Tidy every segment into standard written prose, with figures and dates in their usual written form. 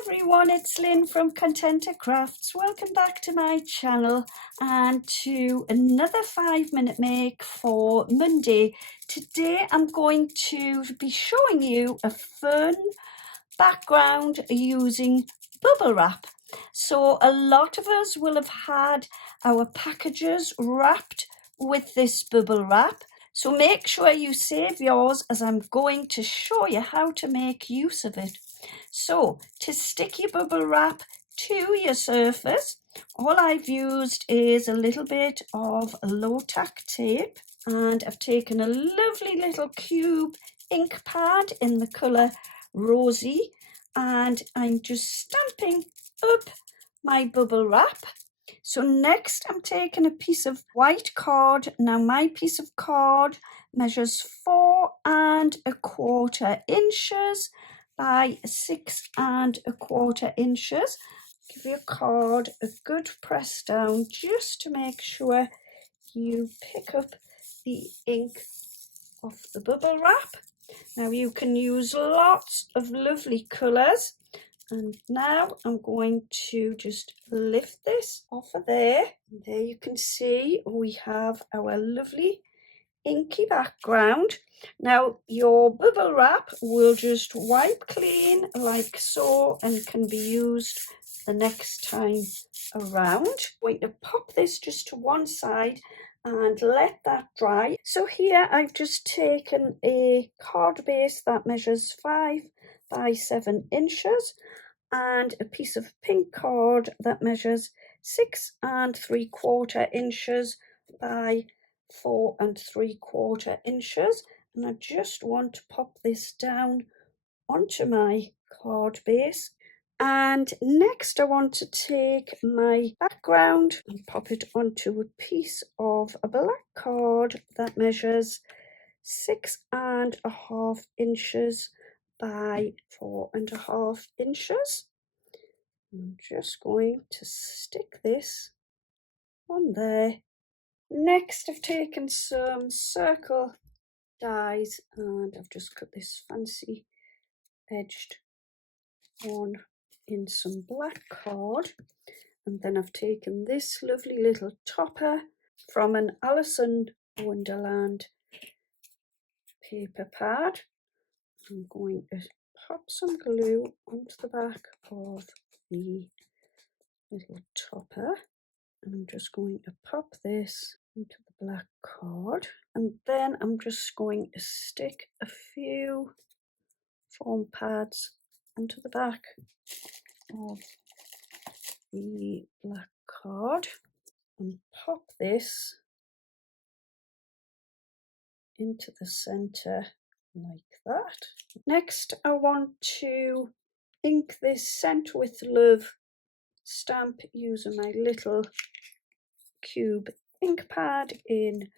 everyone, it's Lynn from Contented Crafts. Welcome back to my channel and to another 5-minute make for Monday. Today I'm going to be showing you a fun background using bubble wrap. So a lot of us will have had our packages wrapped with this bubble wrap. So make sure you save yours as I'm going to show you how to make use of it. So to stick your bubble wrap to your surface, all I've used is a little bit of low tack tape, and I've taken a lovely little cube ink pad in the colour Rosy, and I'm just stamping up my bubble wrap. So next I'm taking a piece of white card. Now my piece of card measures 4 1/4 inches by 6 1/4 inches. Give your card a good press down just to make sure you pick up the ink off the bubble wrap. Now you can use lots of lovely colours, and now I'm going to just lift this off of there. And there you can see we have our lovely inky background. Now your bubble wrap will just wipe clean like so and can be used the next time around. I'm going to pop this just to one side and let that dry. So here I've just taken a card base that measures 5 by 7 inches and a piece of pink card that measures 6 3/4 inches by 4 3/4 inches, and I just want to pop this down onto my card base. And next I want to take my background and pop it onto a piece of a black card that measures 6 1/2 inches by 4 1/2 inches. I'm just going to stick this on there. Next I've taken some circle dies and I've just cut this fancy edged one in some black card, and then I've taken this lovely little topper from an Alice in Wonderland paper pad. I'm going to pop some glue onto the back of the little topper, and I'm just going to pop this into the black card, and then I'm just going to stick a few foam pads onto the back of the black card and pop this into the center like that. Next I want to ink this Sent with Love stamp using my little cube ink pad in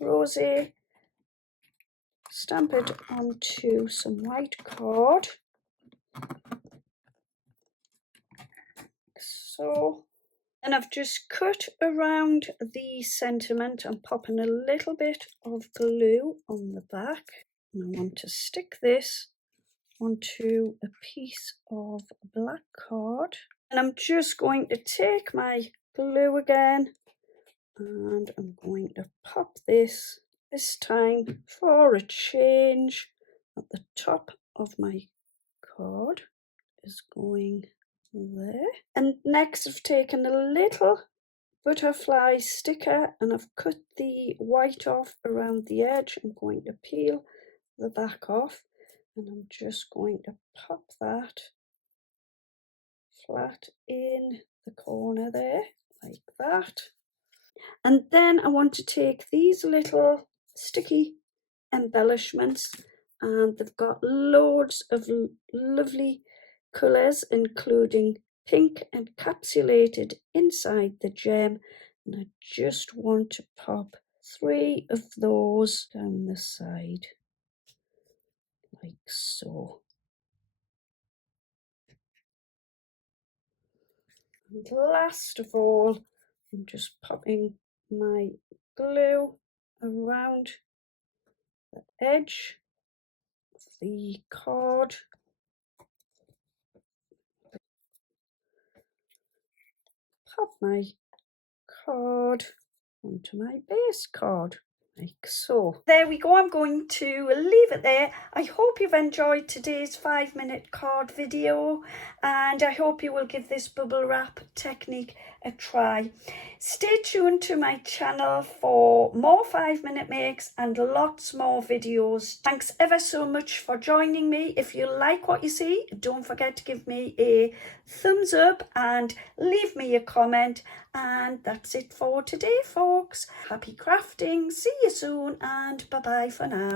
Rosy. Stamp it onto some white card, so. And I've just cut around the sentiment and popping a little bit of glue on the back. And I want to stick this onto a piece of black card. And I'm just going to take my glue again and I'm going to pop this time for a change at the top of my card. Is going there. And next I've taken a little butterfly sticker and I've cut the white off around the edge. I'm going to peel the back off and I'm just going to pop that flat in the corner there like that. And then I want to take these little sticky embellishments, and they've got loads of lovely colours including pink encapsulated inside the gem, and I just want to pop 3 of those down the side like so. And last of all, I'm just popping my glue around the edge of the card pop my card onto my base card, like so. There we go, I'm going to leave it there. I hope you've enjoyed today's 5-minute card video, and I hope you will give this bubble wrap technique a try. Stay tuned to my channel for more 5-minute makes and lots more videos. Thanks ever so much for joining me. If you like what you see, don't forget to give me a thumbs up and leave me a comment. And that's it for today, folks. Happy crafting. See you soon, and bye bye for now.